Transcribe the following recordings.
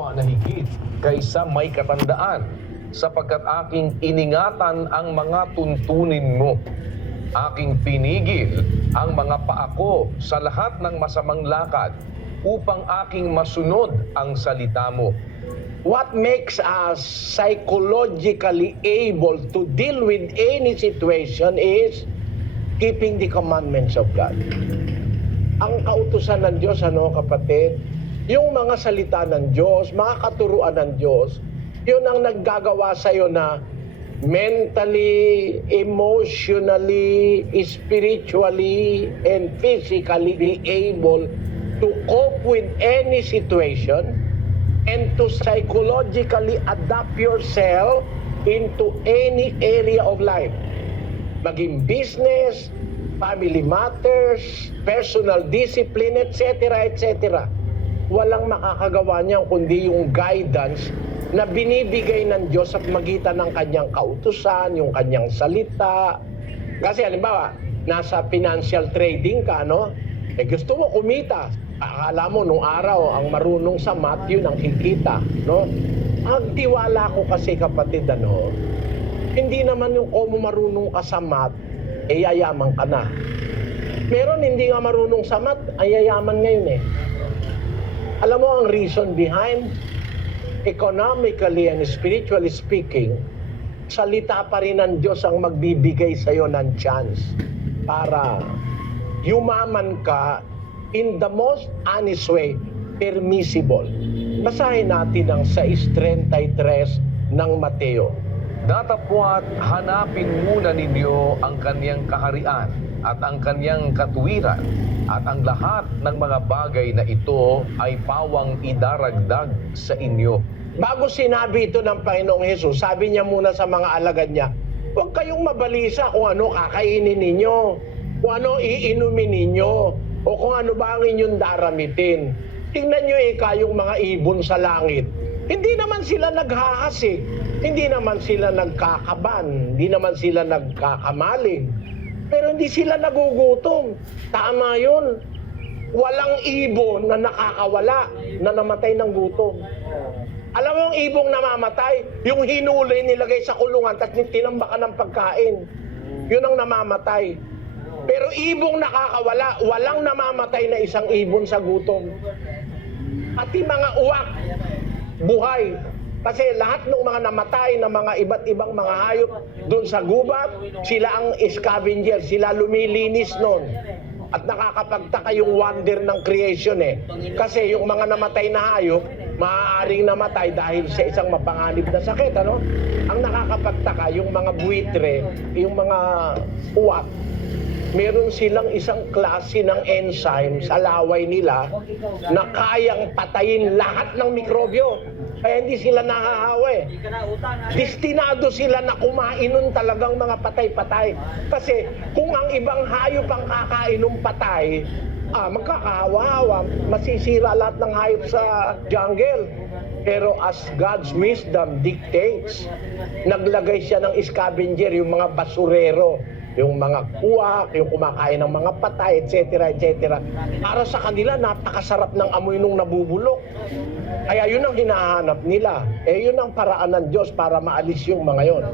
kapwa na higit kaysa may katandaan, sapagkat aking iningatan ang mga tuntunin mo. Aking pinigil ang mga paa ko sa lahat ng masamang lakad upang aking masunod ang salita mo. What makes us psychologically able to deal with any situation is keeping the commandments of God. Ang kautusan ng Diyos, kapatid, yung mga salita ng Diyos, mga katuruan ng Diyos, yun ang naggagawa sa'yo na mentally, emotionally, spiritually, and physically be able to cope with any situation and to psychologically adapt yourself into any area of life. Maging business, family matters, personal discipline, etc., etc. Walang makakagawa niyan kundi yung guidance na binibigay ng Diyos sa magitan ng kanyang kautusan, yung kanyang salita. Kasi halimbawa, nasa financial trading ka, gusto mo kumita. Akala mo nung araw, ang marunong sa math, yun ang kikita, Ang tiwala ko kasi, kapatid, hindi naman yung marunong ka sa math, yayaman ka na. Meron hindi nga marunong sa math, yayaman ngayon Alam mo ang reason behind? Economically and spiritually speaking, salita pa rin ng Diyos ang magbibigay sa'yo ng chance para yumaman ka in the most honest way, permissible. Basahin natin ang 6:33 ng Mateo. Datapwat hanapin muna ninyo ang kanyang kaharian at ang kanyang katuwiran, at ang lahat ng mga bagay na ito ay pawang idaragdag sa inyo. Bago sinabi ito ng Panginoong Hesus, sabi niya muna sa mga alagad niya, huwag kayong mabalisa kung ano kakainin ninyo, kung ano iinumin ninyo, o kung ano ba ang inyong daramitin. Tingnan nyo yung mga ibon sa langit. Hindi naman sila naghahasik, hindi naman sila nagkakaban, hindi naman sila nagkakamaling. Pero hindi sila nagugutom. Tama yun. Walang ibon na nakakawala, na namatay ng gutom. Alam mo ang ibong namamatay? Yung hinuli, nilagay sa kulungan, at tinambakan ng pagkain. Yun ang namamatay. Pero ibong nakakawala, walang namamatay na isang ibon sa gutom. Pati mga uwak, buhay. Kasi lahat ng mga namatay na mga iba't ibang mga hayop doon sa gubat, sila ang scavenger, sila lumilinis noon. At nakakapagtaka yung wonder ng creation Kasi yung mga namatay na hayop, maaaring namatay dahil sa isang mapanganib na sakit, Ang nakakapagtaka, yung mga buitre, yung mga uwak, meron silang isang klase ng enzyme sa laway nila na kayang patayin lahat ng mikrobyo. Kaya hindi sila nahahawa Destinado sila na kumain nun talagang mga patay-patay. Kasi kung ang ibang hayop ang kakain ng patay, magkakahawa-hawa, masisira lahat ng hayop sa jungle. Pero as God's wisdom dictates, naglagay siya ng scavenger, yung mga basurero, yung mga kuwak, yung kumakain ng mga patay, etc., etc. Para sa kanila, napakasarap ng amoy nung nabubulok. Kaya yun ang hinahanap nila. Yun ang paraan ng Diyos para maalis yung mga yon.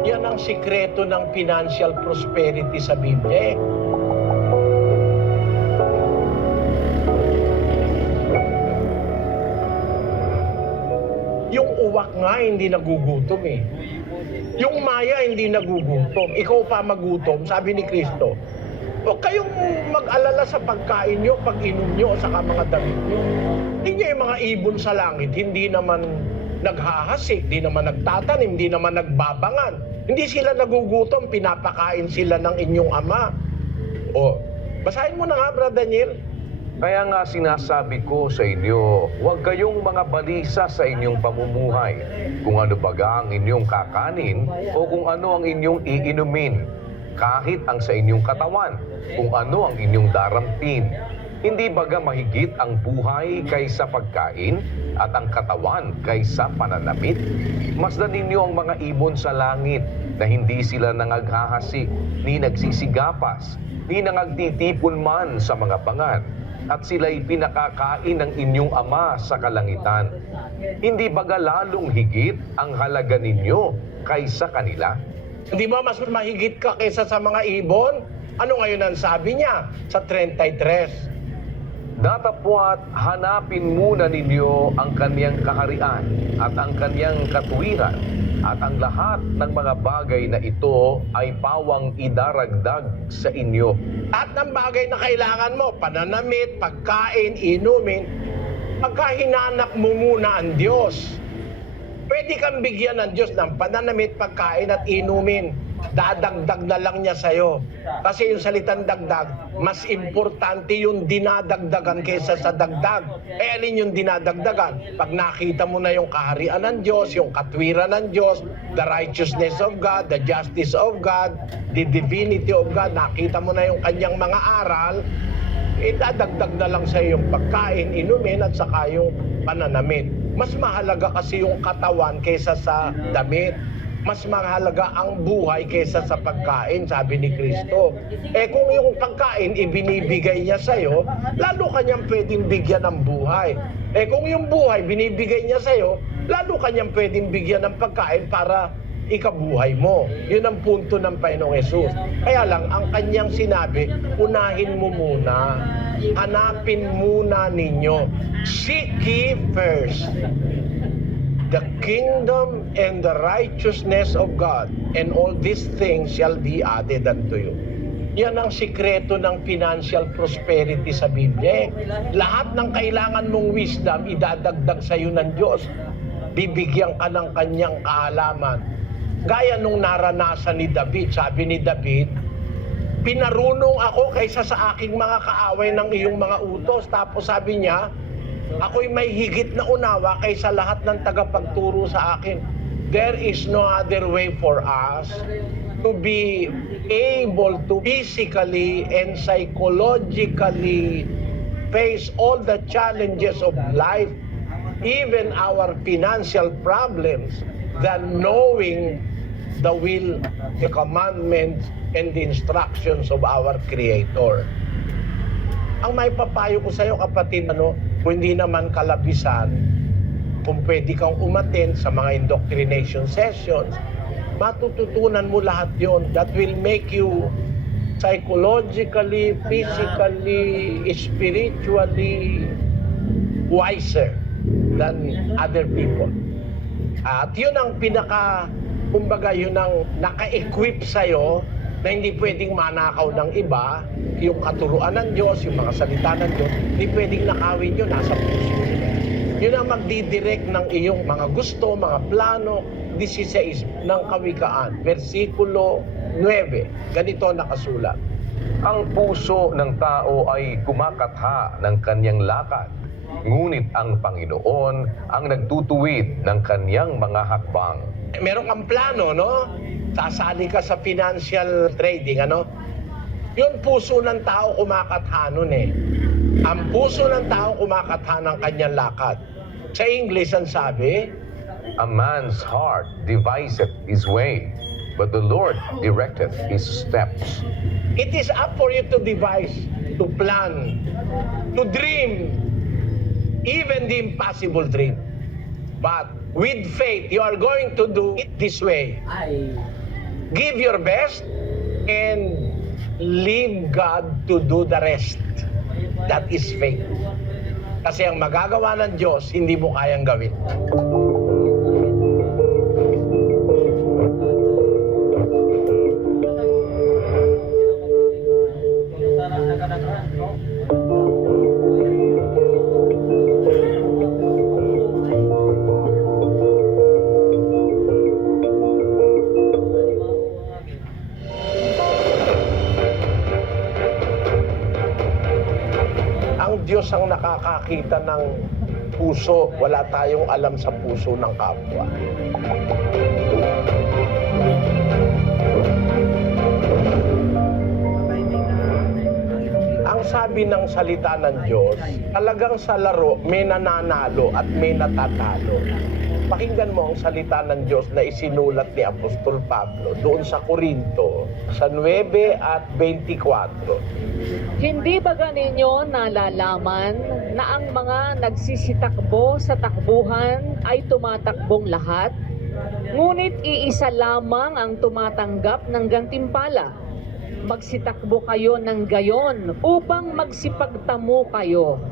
Yan ang sikreto ng financial prosperity sa Biblia. Yung uwak nga hindi nagugutom Yung maya hindi nagugutom. Ikaw pa magutom, sabi ni Kristo. Huwag kayong mag-alala sa pagkain nyo, pag-inom nyo, o saka mga damit nyo. Hindi yung mga ibon sa langit, hindi naman naghahasik, hindi naman nagtatanim, hindi naman nagbabangan. Hindi sila nagugutom, pinapakain sila ng inyong ama. Basahin mo na nga, Brother Daniel. Kaya nga sinasabi ko sa inyo, huwag kayong mga balisa sa inyong pamumuhay, kung ano baga ang inyong kakanin o kung ano ang inyong iinumin, kahit ang sa inyong katawan, kung ano ang inyong darampin. Hindi baga mahigit ang buhay kaysa pagkain at ang katawan kaysa pananamit? Masdan ninyo ang mga ibon sa langit na hindi sila nangaghahasik, ni nagsisigapas, ni nangagtitipon man sa mga bangan, at sila'y pinakakain ng inyong Ama sa kalangitan. Hindi baga lalong higit ang halaga ninyo kaysa kanila? Hindi ba mas mahigit ka kaysa sa mga ibon? Ano ngayon ang sabi niya sa 33? Datapwat hanapin muna ninyo ang kaniyang kaharian at ang kaniyang katuwiran, at ang lahat ng mga bagay na ito ay pawang idaragdag sa inyo. At ng bagay na kailangan mo, pananamit, pagkain, inumin, pagka hinanap mo muna ang Diyos. Pwede kang bigyan ng Diyos ng pananamit, pagkain at inumin. Dadagdag na lang niya sa'yo. Kasi yung salitang dagdag, mas importante yung dinadagdagan kaysa sa dagdag. Eh, alin yung dinadagdagan? Pag nakita mo na yung kaharian ng Diyos, yung katwiran ng Diyos, the righteousness of God, the justice of God, the divinity of God, nakita mo na yung kanyang mga aral, idadagdag na lang sa'yo yung pagkain, inumin, at saka yung pananamit. Mas mahalaga kasi yung katawan kaysa sa damit. Mas mahalaga ang buhay kaysa sa pagkain, sabi ni Kristo. Eh kung yung pagkain ibinibigay niya sa'yo, lalo kanyang pwedeng bigyan ng buhay. Eh kung yung buhay binibigay niya sa'yo, lalo kanyang pwedeng bigyan ng pagkain para ikabuhay mo. Yun ang punto ng Panginoong Hesus. Kaya lang, ang kanyang sinabi, unahin mo muna, hanapin muna ninyo, seek ye first the kingdom and the righteousness of God, and all these things shall be added unto you. Yan ang sikreto ng financial prosperity sa Biblia. Lahat ng kailangan mong wisdom, idadagdag sa iyo ng Diyos. Bibigyan ka ng kanyang kaalaman. Gaya nung naranasan ni David, sabi ni David, pinarunong ako kaysa sa aking mga kaaway ng iyong mga utos. Tapos sabi niya, ako'y may higit na unawa kaysa lahat ng tagapagturo sa akin. There is no other way for us to be able to physically and psychologically face all the challenges of life, even our financial problems, than knowing the will, the commandments, and the instructions of our Creator. Ang may papayo ko sa iyo, kapatid, kung hindi naman kalabisan, kung pwede kang umattend sa mga indoctrination sessions, matututunan mo lahat yon that will make you psychologically, physically, spiritually wiser than other people. At yun ang kumbaga yun ang naka-equip sa'yo na hindi pwedeng manakaw ng iba, yung katuruan ng Diyos, yung mga salita ng Diyos, hindi pwedeng nakawin yun, nasa puso nila. Yun ang magdidirect ng iyong mga gusto, mga plano. 16 ng Kawikaan, versikulo 9. Ganito nakasulat. Ang puso ng tao ay kumakatha ng kanyang lakad, ngunit ang Panginoon ang nagtutuwid ng kanyang mga hakbang. Meron kang plano, no? Sasali ka sa financial trading, ano? Yung puso ng tao kumakatha nun eh. Ang puso ng tao kumakatha ng kanyang lakad. Sa English, ang sabi, A man's heart deviseth his way, but the Lord directeth his steps. it is up for you to devise, to plan, to dream, even the impossible dream. But with faith, you are going to do it this way. Give your best and leave God to do the rest. That is faith. Kasi ang magagawa ng Diyos, hindi mo kayang gawin. Diyos ang nakakakita ng puso. Wala tayong alam sa puso ng kapwa. Ang sabi ng salita ng Diyos, talagang sa laro may nananalo at may natatalo. Pakinggan mo ang salita ng Diyos na isinulat ni Apostol Pablo doon sa Corinto, sa 9 at 24. Hindi ba ninyo nalalaman na ang mga nagsisitakbo sa takbuhan ay tumatakbong lahat? Ngunit iisa lamang ang tumatanggap ng gantimpala. Magsitakbo kayo ng gayon upang magsipagtamo kayo.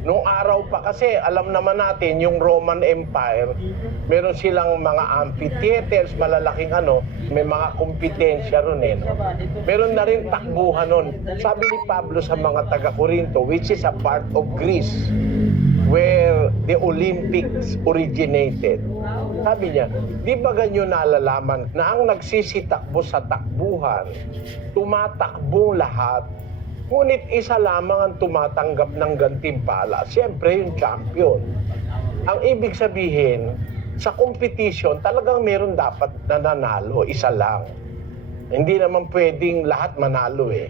Nung araw pa kasi, alam naman natin, yung Roman Empire, meron silang mga amphitheaters, malalaking may mga kompetensya ron eh. No? Meron na rin takbuhan nun. Sabi ni Pablo sa mga taga-Corinto, which is a part of Greece, where the Olympics originated. Sabi niya, di ba ganyo nalalaman na ang nagsisitakbo sa takbuhan, tumatakbong lahat, ngunit isa lamang ang tumatanggap ng gantimpala. Siyempre, yung champion. Ang ibig sabihin, sa competition, talagang meron dapat nananalo, isa lang. Hindi naman pwedeng lahat manalo eh.